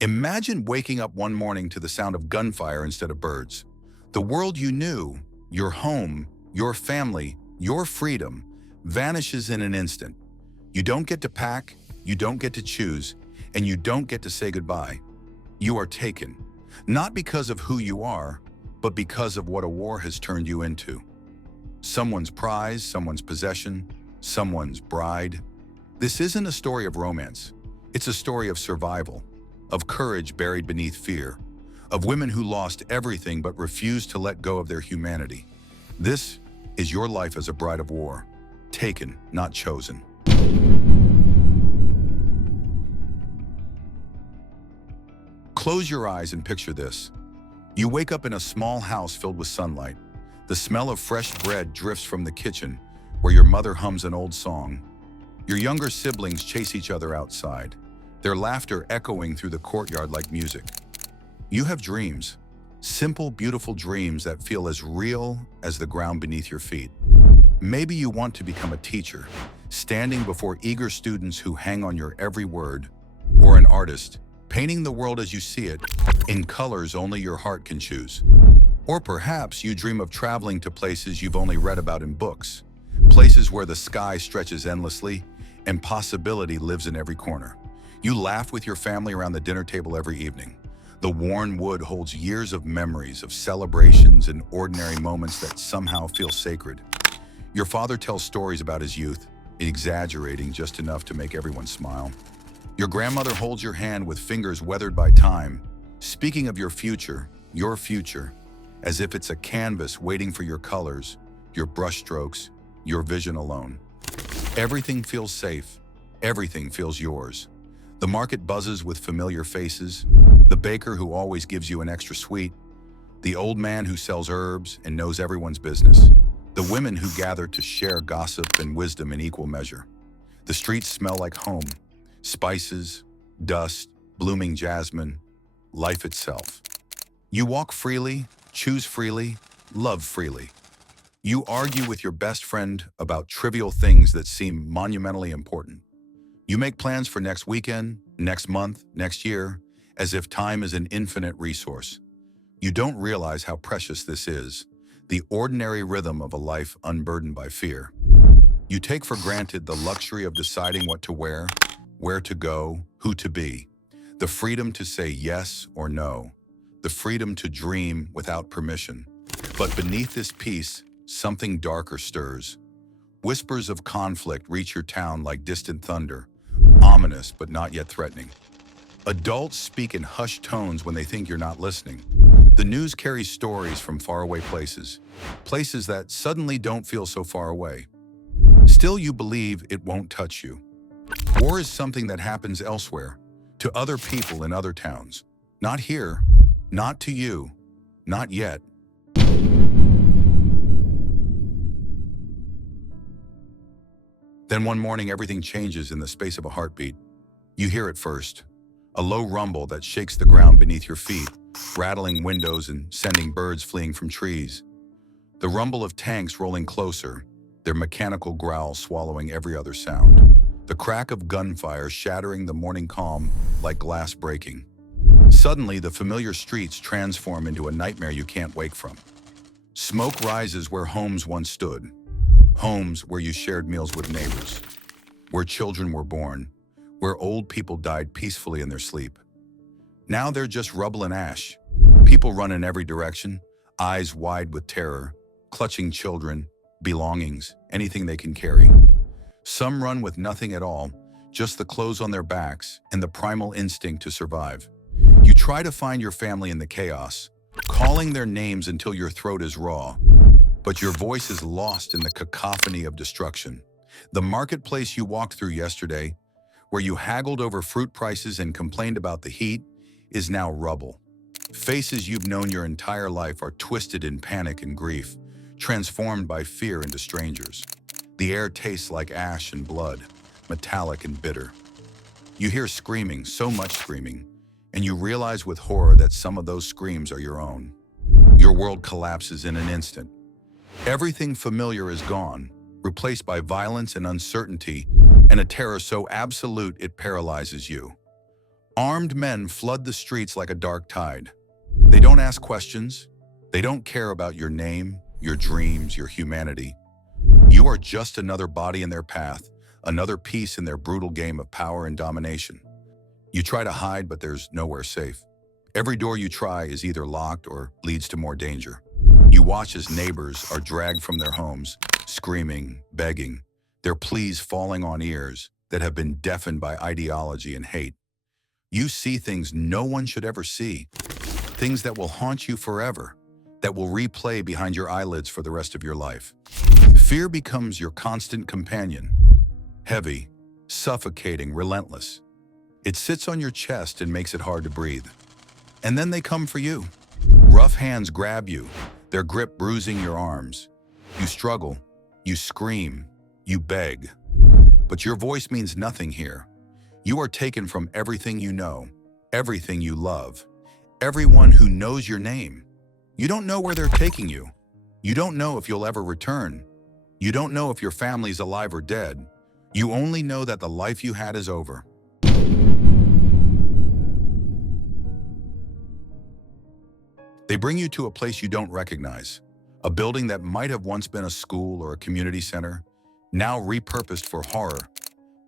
Imagine waking up one morning to the sound of gunfire instead of birds. The world you knew, your home, your family, your freedom, vanishes in an instant. You don't get to pack, you don't get to choose, and you don't get to say goodbye. You are taken, not because of who you are, but because of what a war has turned you into. Someone's prize, someone's possession, someone's bride. This isn't a story of romance. It's a story of survival, of courage buried beneath fear, of women who lost everything but refused to let go of their humanity. This is your life as a bride of war, taken, not chosen. Close your eyes and picture this. You wake up in a small house filled with sunlight. The smell of fresh bread drifts from the kitchen, where your mother hums an old song. Your younger siblings chase each other outside, their laughter echoing through the courtyard like music. You have dreams, simple, beautiful dreams that feel as real as the ground beneath your feet. Maybe you want to become a teacher, standing before eager students who hang on your every word, or an artist, painting the world as you see it, in colors only your heart can choose. Or perhaps you dream of traveling to places you've only read about in books, places where the sky stretches endlessly and possibility lives in every corner. You laugh with your family around the dinner table every evening. The worn wood holds years of memories of celebrations and ordinary moments that somehow feel sacred. Your father tells stories about his youth, exaggerating just enough to make everyone smile. Your grandmother holds your hand with fingers weathered by time, speaking of your future, as if it's a canvas waiting for your colors, your brushstrokes, your vision alone. Everything feels safe. Everything feels yours. The market buzzes with familiar faces, the baker who always gives you an extra sweet, the old man who sells herbs and knows everyone's business, the women who gather to share gossip and wisdom in equal measure. The streets smell like home, spices, dust, blooming jasmine, life itself. You walk freely, choose freely, love freely. You argue with your best friend about trivial things that seem monumentally important. You make plans for next weekend, next month, next year, as if time is an infinite resource. You don't realize how precious this is, the ordinary rhythm of a life unburdened by fear. You take for granted the luxury of deciding what to wear, where to go, who to be, the freedom to say yes or no, the freedom to dream without permission. But beneath this peace, something darker stirs. Whispers of conflict reach your town like distant thunder, ominous but not yet threatening. Adults speak in hushed tones when they think you're not listening. The news carries stories from faraway places, places that suddenly don't feel so far away. Still, you believe it won't touch you. War is something that happens elsewhere, to other people in other towns. Not here, not to you, not yet. Then one morning, everything changes in the space of a heartbeat. You hear it first, a low rumble that shakes the ground beneath your feet, rattling windows and sending birds fleeing from trees. The rumble of tanks rolling closer, their mechanical growl swallowing every other sound. The crack of gunfire shattering the morning calm like glass breaking. Suddenly, the familiar streets transform into a nightmare you can't wake from. Smoke rises where homes once stood. Homes where you shared meals with neighbors, where children were born, where old people died peacefully in their sleep. Now they're just rubble and ash. People run in every direction, eyes wide with terror, clutching children, belongings, anything they can carry. Some run with nothing at all, just the clothes on their backs and the primal instinct to survive. You try to find your family in the chaos, calling their names until your throat is raw. But your voice is lost in the cacophony of destruction. The marketplace you walked through yesterday, where you haggled over fruit prices and complained about the heat, is now rubble. Faces you've known your entire life are twisted in panic and grief, transformed by fear into strangers. The air tastes like ash and blood, metallic and bitter. You hear screaming, so much screaming, and you realize with horror that some of those screams are your own. Your world collapses in an instant. Everything familiar is gone, replaced by violence and uncertainty, and a terror so absolute it paralyzes you. Armed men flood the streets like a dark tide. They don't ask questions. They don't care about your name, your dreams, your humanity. You are just another body in their path, another piece in their brutal game of power and domination. You try to hide, but there's nowhere safe. Every door you try is either locked or leads to more danger. You watch as neighbors are dragged from their homes, screaming, begging, their pleas falling on ears that have been deafened by ideology and hate. You see things no one should ever see, things that will haunt you forever, that will replay behind your eyelids for the rest of your life. Fear becomes your constant companion, heavy, suffocating, relentless. It sits on your chest and makes it hard to breathe. And then they come for you. Rough hands grab you, their grip bruising your arms. You struggle, you scream, you beg. But your voice means nothing here. You are taken from everything you know, everything you love, everyone who knows your name. You don't know where they're taking you. You don't know if you'll ever return. You don't know if your family's alive or dead. You only know that the life you had is over. They bring you to a place you don't recognize, a building that might have once been a school or a community center, now repurposed for horror.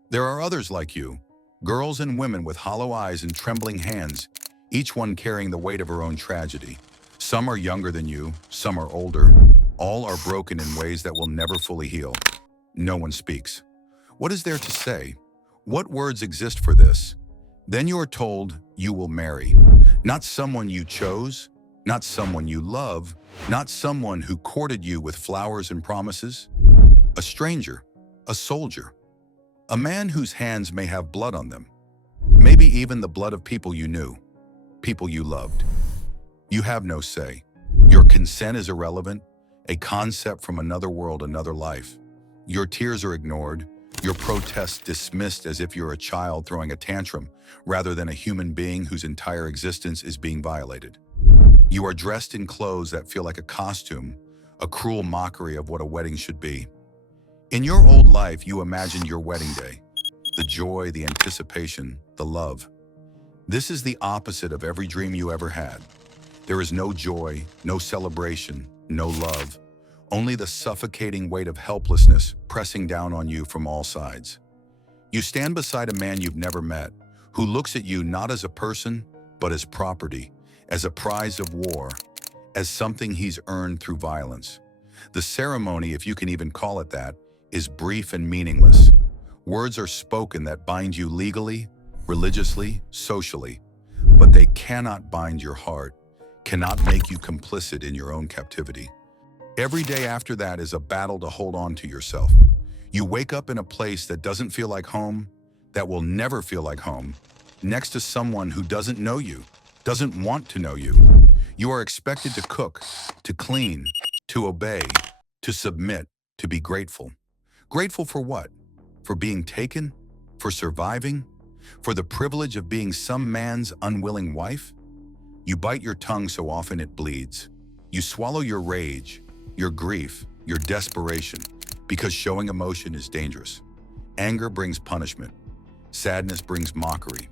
There are others like you, girls and women with hollow eyes and trembling hands, each one carrying the weight of her own tragedy. Some are younger than you, some are older. All are broken in ways that will never fully heal. No one speaks. What is there to say? What words exist for this? Then you are told you will marry. Not someone you chose, not someone you love, not someone who courted you with flowers and promises. A stranger, a soldier, a man whose hands may have blood on them, maybe even the blood of people you knew, people you loved. You have no say. Your consent is irrelevant, a concept from another world, another life. Your tears are ignored, your protests dismissed as if you're a child throwing a tantrum rather than a human being whose entire existence is being violated. You are dressed in clothes that feel like a costume, a cruel mockery of what a wedding should be. In your old life, you imagined your wedding day, the joy, the anticipation, the love. This is the opposite of every dream you ever had. There is no joy, no celebration, no love, only the suffocating weight of helplessness pressing down on you from all sides. You stand beside a man you've never met, who looks at you not as a person, but as property, as a prize of war, as something he's earned through violence. The ceremony, if you can even call it that, is brief and meaningless. Words are spoken that bind you legally, religiously, socially, but they cannot bind your heart, cannot make you complicit in your own captivity. Every day after that is a battle to hold on to yourself. You wake up in a place that doesn't feel like home, that will never feel like home, next to someone who doesn't know you, doesn't want to know you. You are expected to cook, to clean, to obey, to submit, to be grateful. Grateful for what? For being taken? For surviving? For the privilege of being some man's unwilling wife? You bite your tongue so often it bleeds. You swallow your rage, your grief, your desperation, because showing emotion is dangerous. Anger brings punishment. Sadness brings mockery.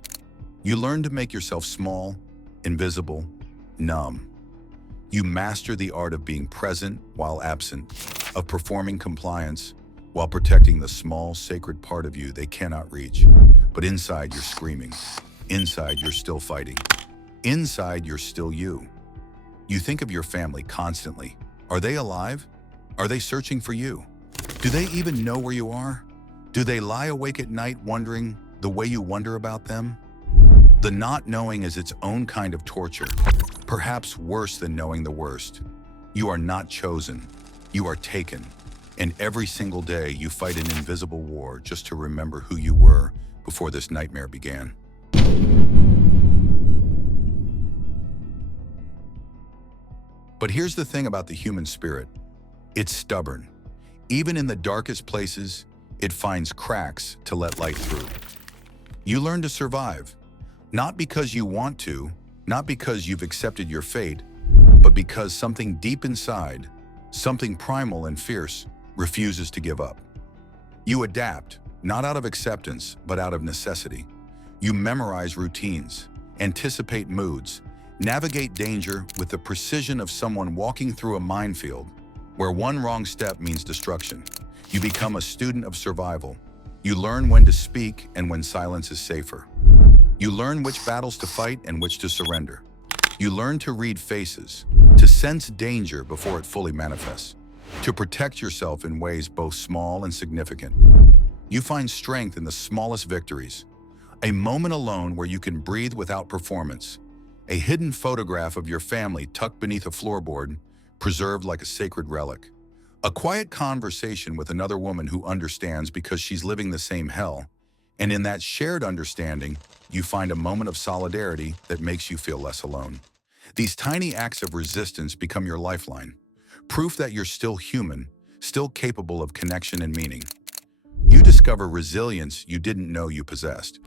You learn to make yourself small, invisible, numb. You master the art of being present while absent, of performing compliance while protecting the small, sacred part of you they cannot reach. But inside you're screaming. Inside you're still fighting. Inside you're still you. You think of your family constantly. Are they alive? Are they searching for you? Do they even know where you are? Do they lie awake at night wondering the way you wonder about them? The not knowing is its own kind of torture, perhaps worse than knowing the worst. You are not chosen, you are taken, and every single day you fight an invisible war just to remember who you were before this nightmare began. But here's the thing about the human spirit. It's stubborn. Even in the darkest places, it finds cracks to let light through. You learn to survive. Not because you want to, not because you've accepted your fate, but because something deep inside, something primal and fierce, refuses to give up. You adapt, not out of acceptance, but out of necessity. You memorize routines, anticipate moods, navigate danger with the precision of someone walking through a minefield, where one wrong step means destruction. You become a student of survival. You learn when to speak and when silence is safer. You learn which battles to fight and which to surrender. You learn to read faces, to sense danger before it fully manifests, to protect yourself in ways both small and significant. You find strength in the smallest victories, a moment alone where you can breathe without performance, a hidden photograph of your family tucked beneath a floorboard, preserved like a sacred relic, a quiet conversation with another woman who understands because she's living the same hell, and in that shared understanding, you find a moment of solidarity that makes you feel less alone. These tiny acts of resistance become your lifeline, proof that you're still human, still capable of connection and meaning. You discover resilience you didn't know you possessed.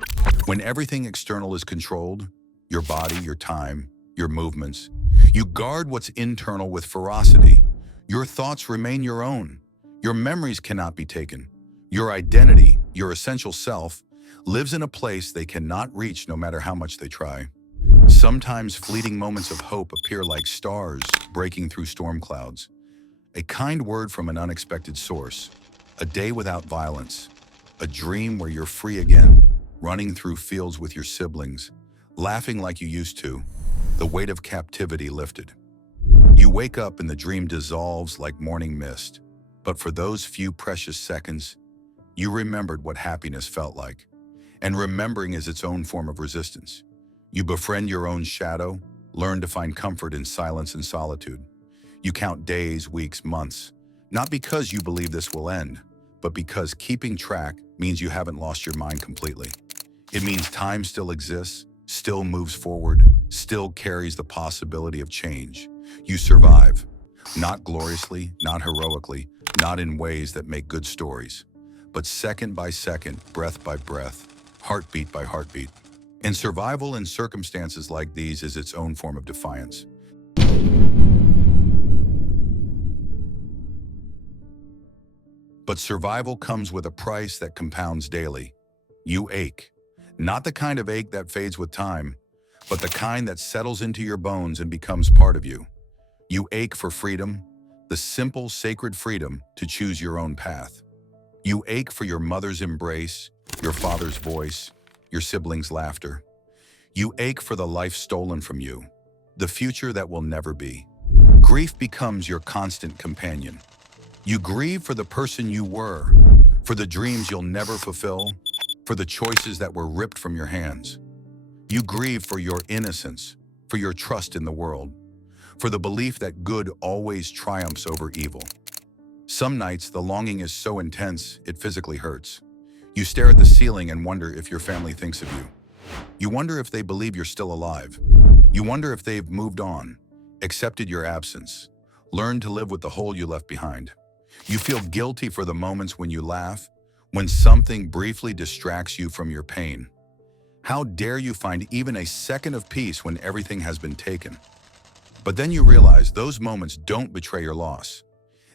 When everything external is controlled, your body, your time, your movements, you guard what's internal with ferocity. Your thoughts remain your own. Your memories cannot be taken. Your identity, your essential self, lives in a place they cannot reach no matter how much they try. Sometimes fleeting moments of hope appear like stars breaking through storm clouds. A kind word from an unexpected source. A day without violence. A dream where you're free again, running through fields with your siblings, laughing like you used to, the weight of captivity lifted. You wake up and the dream dissolves like morning mist. But for those few precious seconds, you remembered what happiness felt like. And remembering is its own form of resistance. You befriend your own shadow, learn to find comfort in silence and solitude. You count days, weeks, months, not because you believe this will end, but because keeping track means you haven't lost your mind completely. It means time still exists, still moves forward, still carries the possibility of change. You survive, not gloriously, not heroically, not in ways that make good stories, but second by second, breath by breath, heartbeat by heartbeat. And survival in circumstances like these is its own form of defiance. But survival comes with a price that compounds daily. You ache. Not the kind of ache that fades with time, but the kind that settles into your bones and becomes part of you. You ache for freedom, the simple, sacred freedom to choose your own path. You ache for your mother's embrace, your father's voice, your siblings' laughter. You ache for the life stolen from you, the future that will never be. Grief becomes your constant companion. You grieve for the person you were, for the dreams you'll never fulfill, for the choices that were ripped from your hands. You grieve for your innocence, for your trust in the world, for the belief that good always triumphs over evil. Some nights, the longing is so intense, it physically hurts. You stare at the ceiling and wonder if your family thinks of you. You wonder if they believe you're still alive. You wonder if they've moved on, accepted your absence, learned to live with the hole you left behind. You feel guilty for the moments when you laugh, when something briefly distracts you from your pain. How dare you find even a second of peace when everything has been taken? But then you realize those moments don't betray your loss.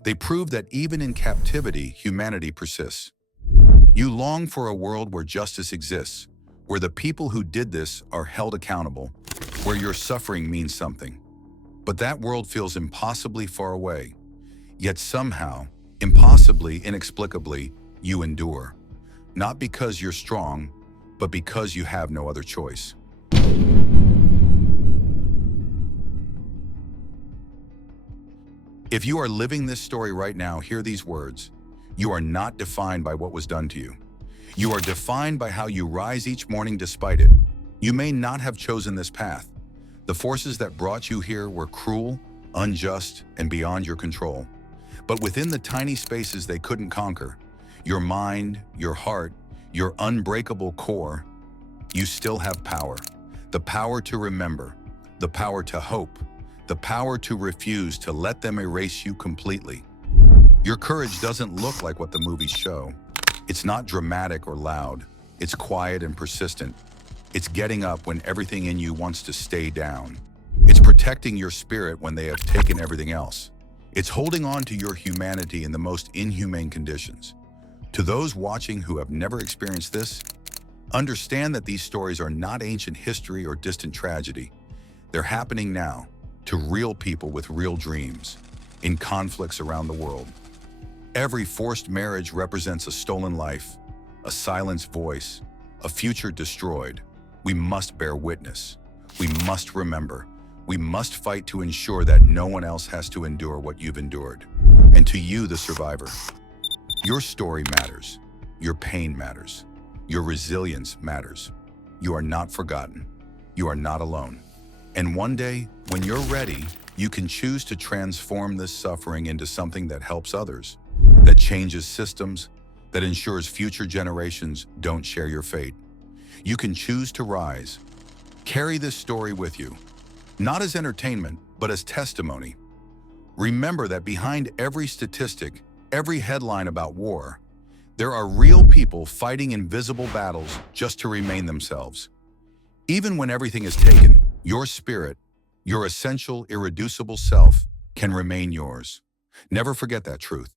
They prove that even in captivity, humanity persists. You long for a world where justice exists, where the people who did this are held accountable, where your suffering means something. But that world feels impossibly far away. Yet somehow, impossibly, inexplicably, you endure. Not because you're strong, but because you have no other choice. If you are living this story right now, hear these words. You are not defined by what was done to you. You are defined by how you rise each morning despite it. You may not have chosen this path. The forces that brought you here were cruel, unjust, and beyond your control. But within the tiny spaces they couldn't conquer, your mind, your heart, your unbreakable core, you still have power. The power to remember, the power to hope, the power to refuse to let them erase you completely. Your courage doesn't look like what the movies show. It's not dramatic or loud. It's quiet and persistent. It's getting up when everything in you wants to stay down. It's protecting your spirit when they have taken everything else. It's holding on to your humanity in the most inhumane conditions. To those watching who have never experienced this, Understand that these stories are not ancient history or distant tragedy. They're happening now to real people with real dreams, in conflicts around the world. Every forced marriage represents a stolen life, a silenced voice, a future destroyed. We must bear witness. We must remember. We must fight to ensure that no one else has to endure what you've endured. And to you, the survivor, your story matters. Your pain matters. Your resilience matters. You are not forgotten. You are not alone. And one day, when you're ready, you can choose to transform this suffering into something that helps others, that changes systems, that ensures future generations don't share your fate. You can choose to rise. Carry this story with you, not as entertainment, but as testimony. Remember that behind every statistic, every headline about war, there are real people fighting invisible battles just to remain themselves. Even when everything is taken, your spirit, your essential, irreducible self, can remain yours. Never forget that truth.